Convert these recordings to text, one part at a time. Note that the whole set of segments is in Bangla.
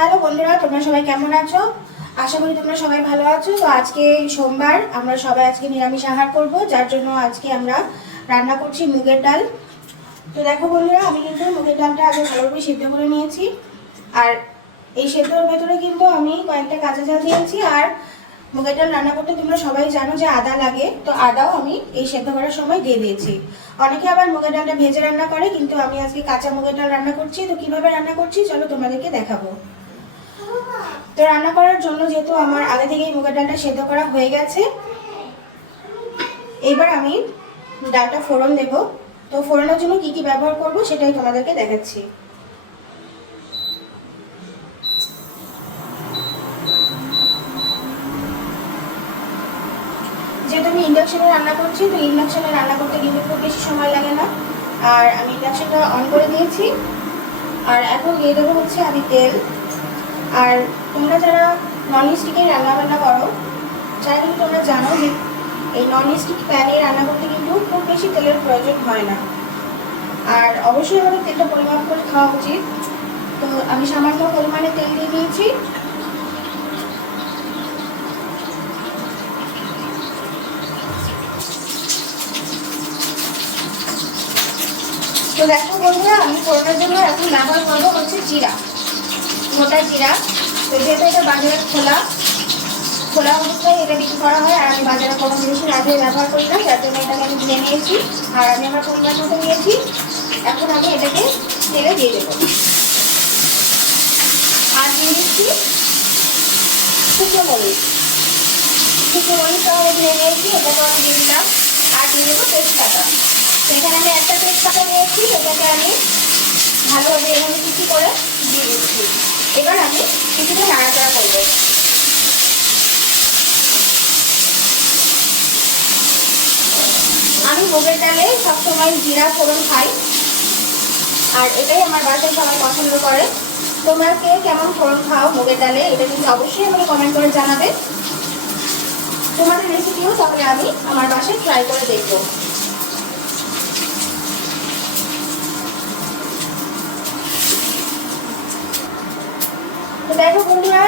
হ্যালো বন্ধুরা, তোমরা সবাই কেমন আছো? আশা করি তোমরা সবাই ভালো আছো। তো আজকে সোমবার, আমরা সবাই আজকে নিরামিষ আহার করব, যার জন্য আজকে আমরা রান্না করছি মুগের ডাল। তো দেখো বন্ধুরা, আমি কিন্তু মুগের ডালটা আগে ভালোভাবে সিদ্ধ করে নিয়েছি। আর এই সেদ্ধর ভেতরে কিন্তু আমি কয়েকটা কাঁচা ঝাল দিয়েছি। আর মুগের ডাল রান্না করতে তোমরা সবাই জানো যে আদা লাগে, তো আদাও আমি এই সেদ্ধ করার সময় দিয়ে দিয়েছি। অনেকে আবার মুগের ডালটা ভেজে রান্না করে, কিন্তু আমি আজকে কাঁচা মুগের ডাল রান্না করছি। তো কিভাবে রান্না করছি চলো তোমাদেরকে দেখাবো। তো রান্না করার জন্য যেহেতু আমার আগে থেকেই মুগের ডালটা সেদ্ধ করা হয়ে গেছে, এবার আমি ডালটা ফোড়ন দেব। তো ফোড়নের জন্য কি কি ব্যবহার করব সেটাই তোমাদেরকে দেখাচ্ছি। যেহেতু আমি ইন্ডাকশনে রান্না করছি, তো ইন্ডাকশনে রান্না করতে কিন্তু খুব বেশি সময় লাগে না। আর আমি ইন্ডাকশনটা অন করে দিয়েছি। আর এখন দিয়ে দেবো হচ্ছে আমি তেল। আর তোমরা যারা নন স্টিকে রান্না বান্না করো, যারা কিন্তু তোমরা জানো যে এই নন স্টিক প্যানে রান্না করতে কিন্তু খুব বেশি তেলের প্রয়োজন হয় না। আর অবশ্যই আমাদের তেলটা পরিমাপ করে খাওয়া উচিত। তো আমি সামান্য পরিমাণে তেল দিয়ে দিয়েছি। তো দেখো বন্ধুরা, আমি ফোড়নের জন্য এখন ব্যবহার করবো হচ্ছে জিরা, গোটা জিরা। তো যেহেতু এটা বাজারে খোলা অবস্থায় এটা বিক্রি করা হয়, আর আমি বাজারে কোনো জিনিসের আগে ব্যবহার করি না, যার জন্য এটাকে আমি ধুয়ে নিয়েছি। আর আমি আমার পরিমাণ মতো নিয়েছি। এখন আমি এটাকে তেলে দিয়ে দেবো। আর দিয়ে দিচ্ছি শুকনো মরিচ। শুকনো মরিচটাও আমি ধুয়ে নিয়েছি, এটাকেও আমি দিয়ে দিলাম। আর দিয়ে দেবো তেজপাতা। এখানে আমি একটা তেজপাতা নিয়েছি, এটাকে আমি ভালোভাবে এভাবে কুচি করে দিয়ে দিচ্ছি। এবার আমি কিছুটা নাড়াচাড়া করবো। আমি মুগের ডালে সবসময় জিরা ফোড়ন খাই, আর এটাই আমার বাসায় সবাই পছন্দ করে। তোমরা কে কেমন ফোড়ন খাও মুগের ডালে, এটা কিন্তু অবশ্যই আমাকে কমেন্ট করে জানাবে। তোমাদের রেসিপিও তাহলে আমি আমার বাসায় ট্রাই করে দেখব। তো দেখো বন্ধুরা,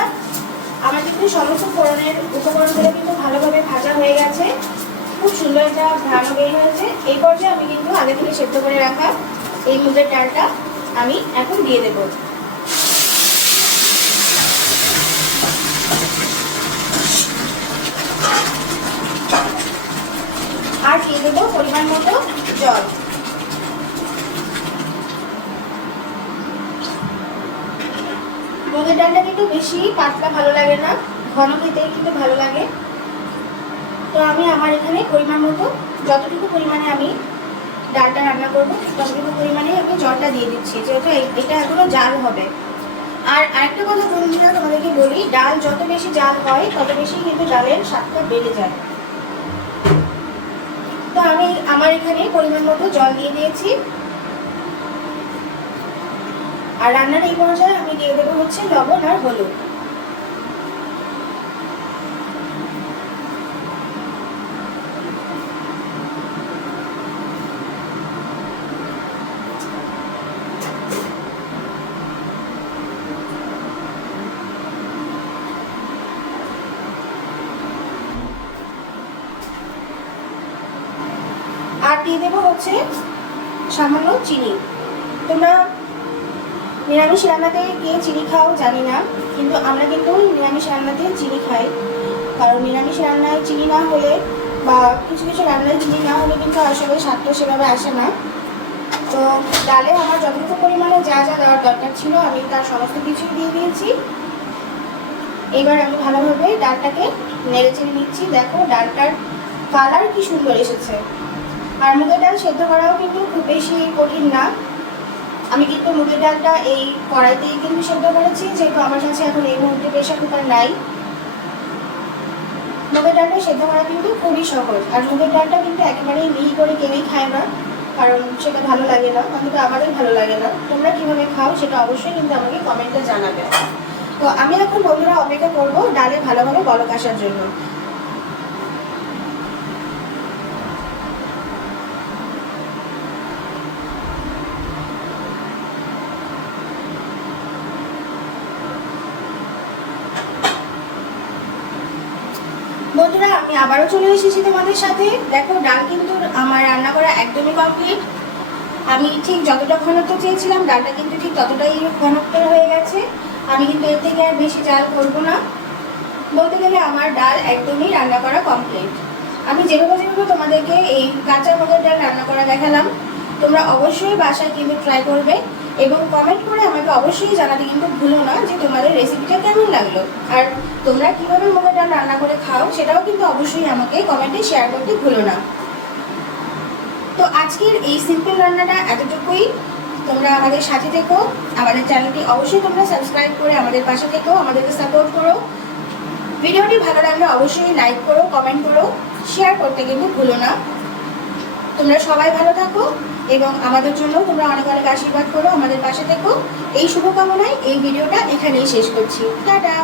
আমার কিন্তু সমস্ত ফোড়নের উপকরণগুলো কিন্তু ভালোভাবে ভাজা হয়ে গেছে। খুব সুন্দর একটা ঘ্রাণও বের হয়েছে। এই পর্যায়ে আমি কিন্তু আগে থেকে সেদ্ধ করে রাখা এই মুগের ডালটা আমি এখন দিয়ে দেব। আর দিয়ে দেবো পরিমাণ মতো জল। মুগের ডালটা কিন্তু বেশি পাতলা ভালো লাগে না, ঘন খেতেই কিন্তু ভালো লাগে। তো আমি আমার এখানে পরিমাণ মতো, যতটুকু পরিমাণে আমি ডালটা রান্না করবো ততটুকু পরিমাণে আমি জলটা দিয়ে দিচ্ছি, যেহেতু এটা এখনো জাল হবে। আর আরেকটা কথা বন্ধুরা তোমাদেরকে বলি, ডাল যত বেশি জাল হয় তত বেশি কিন্তু ডালের স্বাদটা বেড়ে যায়। তো আমি আমার এখানে পরিমাণ মতো জল দিয়ে দিয়েছি। আর রান্নার এই পর্যায়ে আমি দিয়ে দেবো হচ্ছে লবণ আর হলুদ। আর দিয়ে দেবো হচ্ছে সামান্য চিনি। তোমরা নিরামিষ রান্নাতে কে চিনি খাও জানি না, কিন্তু আমরা কিন্তু নিরামিষ রান্নাতে চিনি খাই। কারণ নিরামিষ রান্নায় চিনি না হলে বা কিছু কিছু রান্নায় চিনি না হলে কিন্তু আসলে স্বাদটা সেভাবে আসে না। তো ডালে আমার যতটুকু পরিমাণে যা যা দেওয়ার দরকার ছিল আমি তার সমস্ত কিছুই দিয়ে দিয়েছি। এবার আমি ভালোভাবে ডালটাকে নেড়ে চেড়ে নিচ্ছি। দেখো ডালটার কালার কি সুন্দর এসেছে। আর মুগের ডাল সেদ্ধ করাও কিন্তু খুব বেশি কঠিন না। আমি কিন্তু মুগের ডালটা এই কড়াইতেই কিন্তু সেদ্ধ করেছি, যেহেতু আমার কাছে এখন এই মুহূর্তে প্রেসার কুকার নাই। মুগের ডালটা সেদ্ধ করা কিন্তু খুবই সহজ। আর মুগের ডালটা কিন্তু একেবারেই মিহি করে কেউই খায় না, কারণ সেটা ভালো লাগে না, অন্তত আমাদের ভালো লাগে না। তোমরা কিভাবে খাও সেটা অবশ্যই কিন্তু আমাকে কমেন্টে জানাবে। তো আমি এখন বন্ধুরা অপেক্ষা করবো ডালে ভালোভাবে বলক আসার জন্য। বন্ধুরা, আমি আবারও চলে এসেছি তোমাদের সাথে। দেখো, ডাল কিন্তু আমার রান্না করা একদমই কমপ্লিট। আমি ঠিক যতটা ঘনত্ব চেয়েছিলাম ডালটা কিন্তু ঠিক ততটাই ঘনত্ব হয়ে গেছে। আমি কিন্তু এর থেকে আর বেশি ডাল করব না। বলতে গেলে আমার ডাল একদমই রান্না করা কমপ্লিট। আমি যেভাবে তোমাদেরকে এই কাঁচা মুগের ডাল রান্না করা দেখালাম, তোমরা অবশ্যই বাসায় কিন্তু ট্রাই করবে এবং কমেন্ট করে আমাকে অবশ্যই জানাতে কিন্তু ভুলো না যে তোমাদের রেসিপিটা কেমন লাগলো। আর তোমরা কীভাবে মুগের ডাল রান্না করে খাও সেটাও কিন্তু অবশ্যই আমাকে কমেন্টে শেয়ার করতে ভুলো না। তো আজকের এই সিম্পল রান্নাটা এতটুকুই। তোমরা আমাদের সাথে থেকো, আমাদের চ্যানেলটি অবশ্যই তোমরা সাবস্ক্রাইব করে আমাদের পাশে থেকো, আমাদেরকে সাপোর্ট করো। ভিডিওটি ভালো লাগলে অবশ্যই লাইক করো, কমেন্ট করো, শেয়ার করতে কিন্তু ভুলো না। তোমরা সবাই ভালো থাকো এবং আমাদের জন্য তোমরা অনেক অনেক আশীর্বাদ করো, আমাদের পাশে থেকো। এই শুভকামনায় এই ভিডিওটা এখানেই শেষ করছি। টাটা।